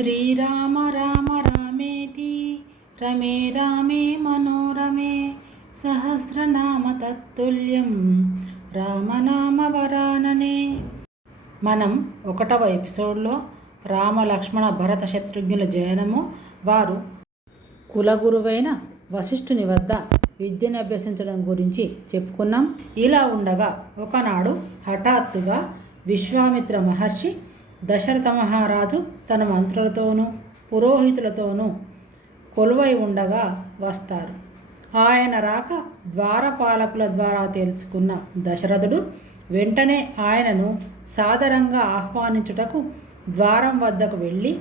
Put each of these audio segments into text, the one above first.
శ్రీరామ రామ రామేతి రమే రామే మనోరమే సహస్రనామ తత్తుల్యం రామనామ వరాననే. మనం ఒకటవ ఎపిసోడ్లో రామ లక్ష్మణ భరత శత్రుఘ్నుల జయనము వారు కులగురువైన వశిష్ఠుని వద్ద విద్యను అభ్యసించడం గురించి చెప్పుకున్నాం. ఇలా ఉండగా ఒకనాడు హఠాత్తుగా విశ్వామిత్ర మహర్షి దశరథ మహారాజు తన మంత్రులతోనూ పురోహితులతోనూ కొలువై ఉండగా వస్తారు. ఆయన రాక ద్వారపాలకుల ద్వారా తెలుసుకున్న దశరథుడు వెంటనే ఆయనను సాదరంగా ఆహ్వానించుటకు ద్వారం వద్దకు వెళ్ళి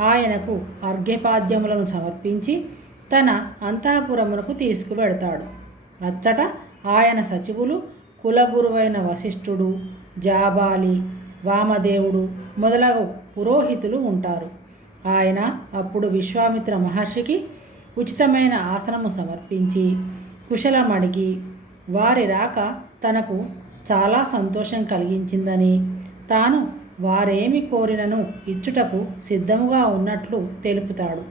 ఆయనకు అర్ఘ్యపాద్యములను సమర్పించి తన అంతఃపురమునకు తీసుకువెడతాడు. అచ్చట ఆయన సచివులు కులగురువైన వశిష్ఠుడు జాబాలి వామదేవుడు మొదలగు పురోహితులు ఉంటారు. ఆయన అప్పుడు విశ్వామిత్ర మహర్షికి ఉచితమైన ఆసనము సమర్పించి కుశలమడిగి వారి రాక తనకు చాలా సంతోషం కలిగించిందని తాను వారేమి కోరినను ఇచ్చుటకు సిద్ధముగా ఉన్నట్లు తెలుపుతాడు.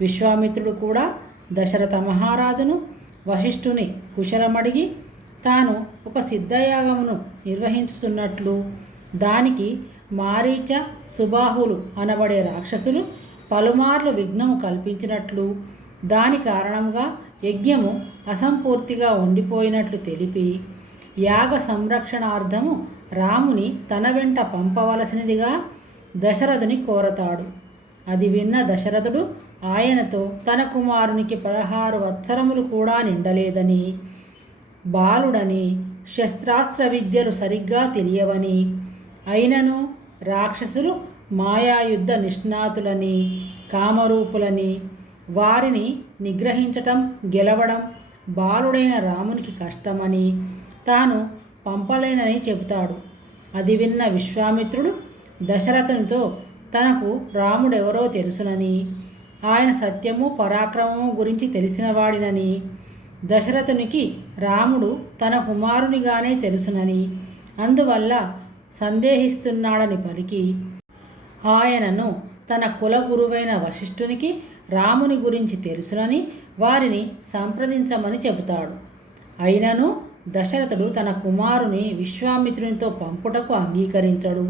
విశ్వామిత్రుడు కూడా దశరథ మహారాజును వశిష్ఠుని కుశలమడిగి తాను ఒక సిద్ధయాగమును నిర్వహించుతున్నట్లు దానికి మారీచ సుబాహులు అనబడే రాక్షసులు పలుమార్లు విఘ్నము కల్పించినట్లు దాని కారణంగా యజ్ఞము అసంపూర్తిగా ఉండిపోయినట్లు తెలిపి యాగ సంరక్షణార్థము రాముని తన వెంట పంపవలసినదిగా దశరథుని కోరతాడు. అది విన్న దశరథుడు ఆయనతో తన కుమారునికి పదహారు వత్సరములు కూడా నిండలేదని బాలుడని శస్త్రాస్త్ర విద్యలు సరిగ్గా తెలియవని అయినను రాక్షసులు మాయాయుద్ధ నిష్ణాతులని కామరూపులని వారిని నిగ్రహించటం గెలవడం బాలుడైన రామునికి కష్టమని తాను పంపలేనని చెబుతాడు. అది విన్న విశ్వామిత్రుడు దశరథునితో తనకు రాముడెవరో తెలుసునని ఆయన సత్యము పరాక్రమము గురించి తెలిసినవాడినని దశరథునికి రాముడు తన కుమారునిగానే తెలుసునని అందువల్ల సందేహిస్తున్నాడని పలికి ఆయనను తన కుల గురువైన వశిష్ఠునికి రాముని గురించి తెలుసునని వారిని సంప్రదించమని చెబుతాడు. అయినను దశరథుడు తన కుమారుని విశ్వామిత్రునితో పంపుటకు అంగీకరించడు.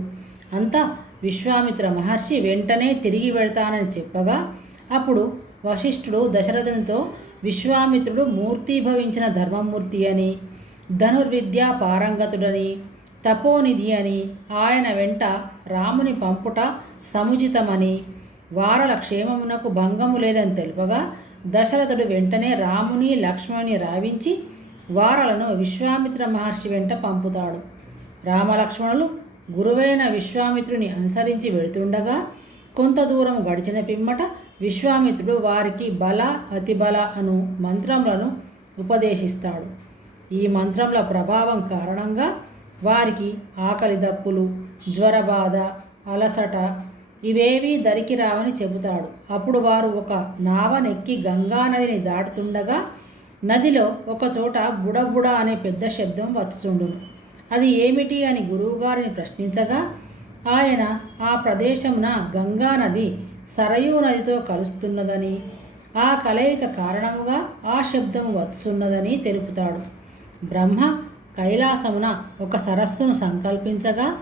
అంతా విశ్వామిత్ర మహర్షి వెంటనే తిరిగి వెళ్తానని చెప్పగా అప్పుడు వశిష్ఠుడు దశరథునితో విశ్వామిత్రుడు మూర్తీభవించిన ధర్మమూర్తి అని ధనుర్విద్యా పారంగతుడని తపోనిధి అని ఆయన వెంట రాముని పంపుట సముచితమని. వారల క్షేమమునకు భంగము లేదని తెలుపగా దశరథుడు వెంటనే రాముని లక్ష్మణుని రావించి వారలను విశ్వామిత్ర మహర్షి వెంట పంపుతాడు. రామలక్ష్మణులు గురువైన విశ్వామిత్రుని అనుసరించి వెళుతుండగా కొంత దూరం గడిచిన పిమ్మట విశ్వామిత్రుడు వారికి బల అతిబల అను మంత్రములను ఉపదేశిస్తాడు. ఈ మంత్రముల ప్రభావం కారణంగా వారికి ఆకలి దప్పులు జ్వరబాధ అలసట ఇవేవీ దరికి రావని చెబుతాడు. అప్పుడు వారు ఒక నావనెక్కి గంగా నదిని దాటుతుండగా నదిలో ఒకచోట బుడబుడ అనే పెద్ద శబ్దం వచ్చుచుండును. అది ఏమిటి అని గురువుగారిని ప్రశ్నించగా ఆయన ఆ ప్రదేశమున గంగా నది సరయూ నదితో కలుస్తున్నదని ఆ కలయిక కారణముగా ఆ శబ్దం వచ్చున్నదని తెలుపుతాడు. బ్రహ్మ కైలాసమున ఒక సరస్సును సంకల్పించగా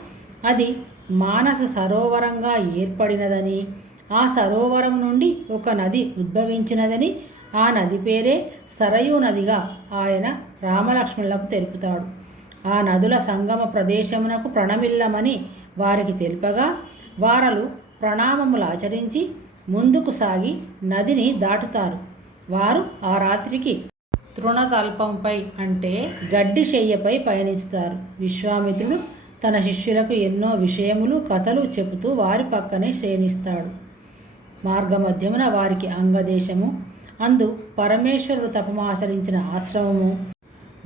అది మానస సరోవరంగా ఏర్పడినదని ఆ సరోవరం నుండి ఒక నది ఉద్భవించినదని ఆ నది పేరే సరయూ నదిగా ఆయన రామలక్ష్మణులకు తెలుపుతాడు. ఆ నదుల సంగమ ప్రదేశమునకు ప్రణమిల్లమని వారికి తెలుపగా వారలు ప్రణామములు ఆచరించి ముందుకు సాగి నదిని దాటుతారు. వారు ఆ రాత్రికి తృణతల్పంపై అంటే గడ్డి శయ్యపై పయనిస్తారు. విశ్వామిత్రుడు తన శిష్యులకు ఎన్నో విషయములు కథలు చెబుతూ వారి పక్కనే శ్రేణిస్తాడు. మార్గమధ్యమున వారికి అంగదేశము అందు పరమేశ్వరుడు తపమాచరించిన ఆశ్రమము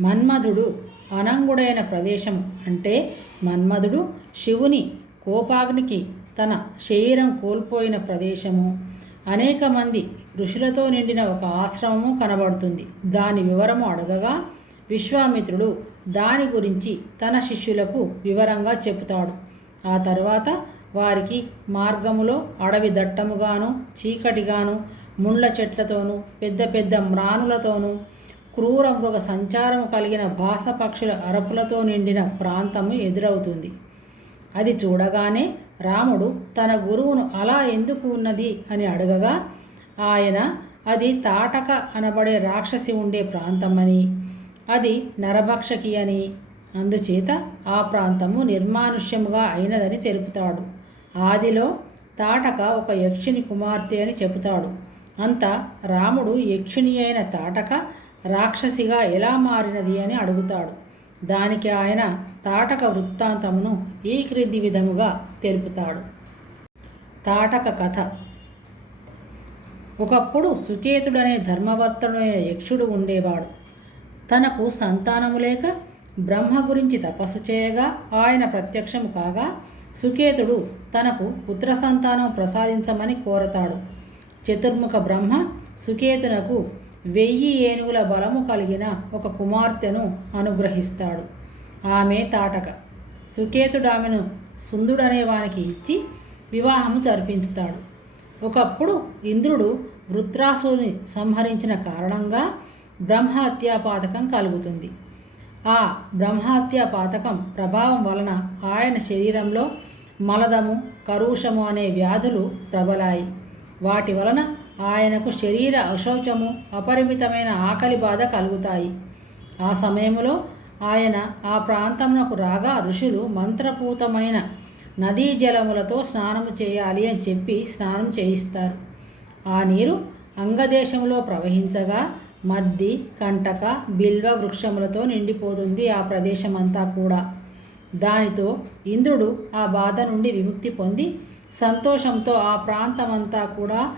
మన్మధుడు అనంగుడైన ప్రదేశం అంటే మన్మధుడు శివుని కోపాగ్నికి తన శరీరం కోల్పోయిన ప్రదేశము అనేక మంది ఋషులతో నిండిన ఒక ఆశ్రమము కనబడుతుంది. దాని వివరము అడగగా విశ్వామిత్రుడు దాని గురించి తన శిష్యులకు వివరంగా చెబుతాడు. ఆ తర్వాత వారికి మార్గములో అడవి దట్టముగాను చీకటిగాను ముండ్ల చెట్లతోనూ పెద్ద పెద్ద మ్రానులతోనూ క్రూర మృగ సంచారము కలిగిన భాస పక్షుల అరపులతో నిండిన ప్రాంతము ఎదురవుతుంది. అది చూడగానే రాముడు తన గురువును అలా ఎందుకు ఉన్నది అని అడగగా ఆయన అది తాటక అనబడే రాక్షసి ఉండే ప్రాంతమని అది నరభక్షకి అని. అందుచేత ఆ ప్రాంతము నిర్మానుష్యముగా అయినదని తెలుపుతాడు. ఆదిలో తాటక ఒక యక్షిని కుమార్తె అని చెబుతాడు అంత రాముడు యక్షిణి అయిన తాటక రాక్షసిగా ఎలా మారినది అని అడుగుతాడు. దానికి ఆయన తాటక వృత్తాంతమును ఈ క్రింది విధముగా తెలుపుతాడు. తాటక కథ. ఒకప్పుడు సుకేతుడనే ధర్మవర్తనుడైన యక్షుడు ఉండేవాడు. తనకు సంతానము లేక బ్రహ్మ గురించి తపస్సు చేయగా ఆయన ప్రత్యక్షము కాగా సుకేతుడు తనకు పుత్ర సంతానం ప్రసాదించమని కోరతాడు. చతుర్ముఖ బ్రహ్మ సుకేతునకు వెయ్యి ఏనుగుల బలము కలిగిన ఒక కుమార్తెను అనుగ్రహిస్తాడు. ఆమె తాటక. సుకేతుడు ఆమెను సుందుడనే వానికి ఇచ్చి వివాహము జరిపించుతాడు. ఒకప్పుడు ఇంద్రుడు వృత్రాసుని సంహరించిన కారణంగా బ్రహ్మహత్యా పాతకం కలుగుతుంది. ఆ బ్రహ్మహత్యా పాతకం ప్రభావం వలన ఆయన శరీరంలో మలదము కరుషము అనే వ్యాధులు ప్రబలాయి. వాటి వలన ఆయనకు శరీర అశౌచము అపరిమితమైన ఆకలి బాధ కలుగుతాయి. ఆ సమయంలో ఆయన ఆ ప్రాంతమునకు రాగా ఋషులు మంత్రపూతమైన నదీ జలములతో స్నానము చేయాలి అని చెప్పి స్నానం చేయిస్తారు. ఆ నీరు అంగదేశంలో ప్రవహించగా మద్ది కంటక బిల్వ వృక్షములతో నిండిపోతుంది ఆ ప్రదేశమంతా కూడా. దానితో ఇంద్రుడు ఆ బాధ నుండి విముక్తి పొంది సంతోషంతో ఆ ప్రాంతమంతా కూడా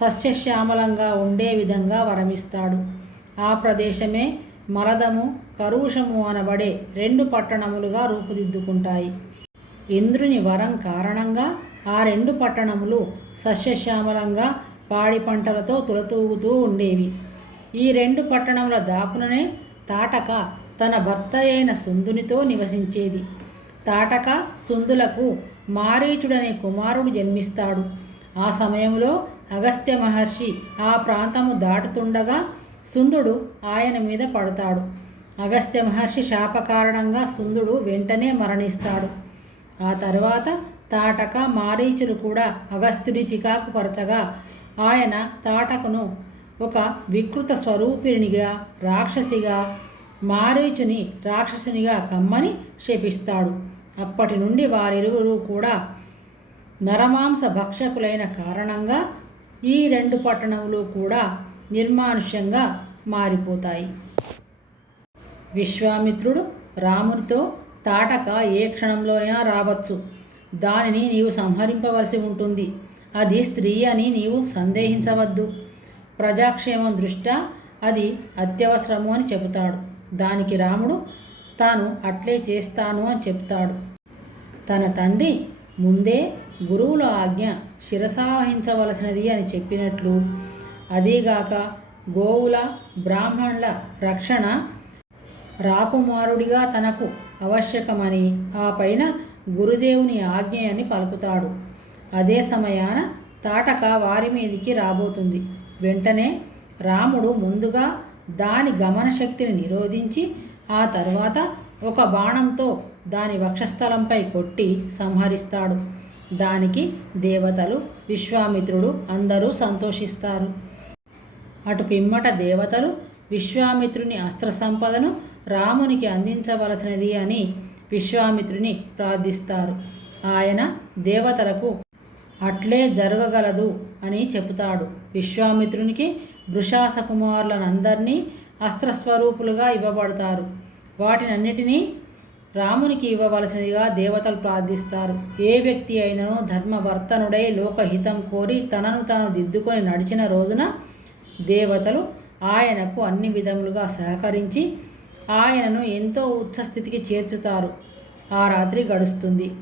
సస్యశ్యామలంగా ఉండే విధంగా వరమిస్తాడు. ఆ ప్రదేశమే మరదము కరుషము అనబడే రెండు పట్టణములుగా రూపుదిద్దుకుంటాయి. ఇంద్రుని వరం కారణంగా ఆ రెండు పట్టణములు సస్యశ్యామలంగా పాడి పంటలతో తులతూగుతూ ఉండేవి. ఈ రెండు పట్టణముల దాపుననే తాటక తన భర్త అయిన సుందునితో నివసించేది. తాటక సుందులకు మారీచుడనే కుమారుడు జన్మిస్తాడు. ఆ సమయంలో అగస్త్య మహర్షి ఆ ప్రాంతము దాటుతుండగా సుందుడు ఆయన మీద పడతాడు. అగస్త్య మహర్షి శాప కారణంగా సుందుడు వెంటనే మరణిస్తాడు. ఆ తర్వాత తాటక మారీచులు కూడా అగస్త్యుడి చికాకు పరచగా ఆయన తాటకును ఒక వికృత స్వరూపిణిగా రాక్షసిగా మారీచుని రాక్షసునిగా కమ్మని శపిస్తాడు. అప్పటి నుండి వారిరువురు కూడా నరమాంస భక్షకులైన కారణంగా ఈ రెండు పట్టణములు కూడా నిర్మానుష్యంగా మారిపోతాయి. విశ్వామిత్రుడు రామునితో తాటక ఏ క్షణంలోనైనా రావచ్చు. దానిని నీవు సంహరింపవలసి ఉంటుంది. అది స్త్రీ అని నీవు సందేహించవద్దు. ప్రజాక్షేమం దృష్ట్యా అది అత్యవసరము అని చెబుతాడు. దానికి రాముడు తాను అట్లే చేస్తాను అని చెప్తాడు తన తండ్రి ముందే గురువుల ఆజ్ఞ శిరసావహించవలసినది అని చెప్పినట్లు అదీగాక గోవుల బ్రాహ్మణుల రక్షణ రాకుమారుడిగా తనకు ఆవశ్యకమని ఆ పైన గురుదేవుని ఆజ్ఞ అని పలుకుతాడు. అదే సమయాన తాటక వారి మీదికి రాబోతుంది. వెంటనే రాముడు ముందుగా దాని గమన శక్తిని నిరోధించి ఆ తర్వాత ఒక బాణంతో దాని వక్షస్థలంపై కొట్టి సంహరిస్తాడు. దానికి దేవతలు విశ్వామిత్రుడు అందరూ సంతోషిస్తారు. అటు పిమ్మట దేవతలు విశ్వామిత్రుని అస్త్ర సంపదను రామునికి అందించవలసినది అని విశ్వామిత్రుని ప్రార్థిస్తారు. ఆయన దేవతలకు అట్లే జరగగలదు అని చెబుతాడు. విశ్వామిత్రునికి వృషాస కుమారులనందరినీ అస్త్రస్వరూపులుగా ఇవ్వబడతారు. వాటినన్నిటినీ రామునికి ఇవ్వవలసినదిగా దేవతలు ప్రార్థిస్తారు. ఏ వ్యక్తి అయినను ధర్మవర్తనుడై లోకహితం కోరి తనను తాను దిద్దుకొని నడిచిన రోజున దేవతలు ఆయనకు అన్ని విధములుగా సహకరించి ఆయనను ఎంతో ఉచ్చస్థితికి చేర్చుతారు. ఆ రాత్రి గడుస్తుంది.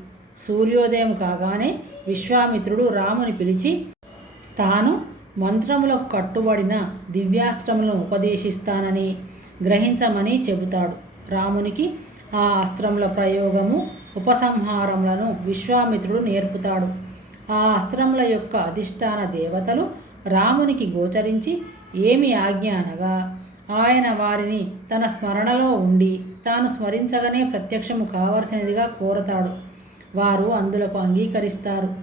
సూర్యోదయం కాగానే విశ్వామిత్రుడు రాముని పిలిచి తాను మంత్రములకు కట్టుబడిన దివ్యాస్త్రములను ఉపదేశిస్తానని గ్రహించమని చెబుతాడు. రామునికి ఆ అస్త్రముల ప్రయోగము ఉపసంహారములను విశ్వామిత్రుడు నేర్పుతాడు. ఆ అస్త్రముల యొక్క అధిష్టాన దేవతలు రామునికి గోచరించి ఏమి ఆజ్ఞ అనగా ఆయన వారిని తన స్మరణలో ఉండి తాను స్మరించగానే ప్రత్యక్షము కావలసినదిగా కోరతాడు. వారు అందులకు అంగీకరిస్తారు.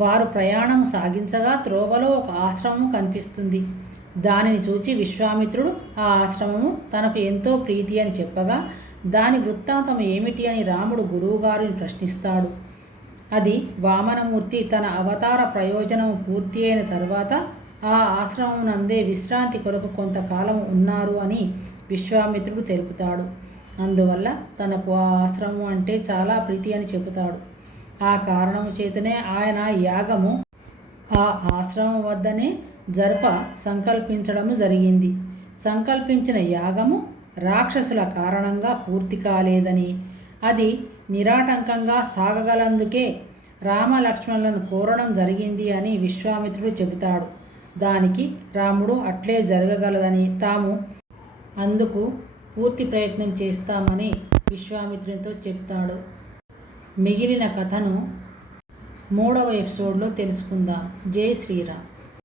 వారు ప్రయాణం సాగించగా త్రోవలో ఒక ఆశ్రమం కనిపిస్తుంది. దానిని చూచి విశ్వామిత్రుడు ఆ ఆశ్రమము తనకు ఎంతో ప్రీతి అని చెప్పగా దాని వృత్తాంతం ఏమిటి అని రాముడు గురువుగారిని ప్రశ్నిస్తాడు. అది వామనమూర్తి తన అవతార ప్రయోజనము పూర్తి అయిన తర్వాత ఆ ఆశ్రమం నందే విశ్రాంతి కొరకు కొంతకాలం ఉన్నారు అని విశ్వామిత్రుడు తెలుపుతాడు. అందువల్ల తనకు ఆ ఆశ్రమం అంటే చాలా ప్రీతి అని చెబుతాడు. ఆ కారణము చేతనే ఆయన యాగము ఆ ఆశ్రమం వద్దనే జరప సంకల్పించడము జరిగింది. సంకల్పించిన యాగము రాక్షసుల కారణంగా పూర్తి కాలేదని అది నిరాటంకంగా సాగగలందుకే రామలక్ష్మణులను కోరడం జరిగింది అని విశ్వామిత్రుడు చెబుతాడు. దానికి రాముడు అట్లే జరగగలదని తాము అందుకు పూర్తి ప్రయత్నం చేస్తామని విశ్వామిత్రునితో చెప్తాడు. మిగిలిన కథను మూడవ ఎపిసోడ్లో తెలుసుకుందాం. జై శ్రీరామ్.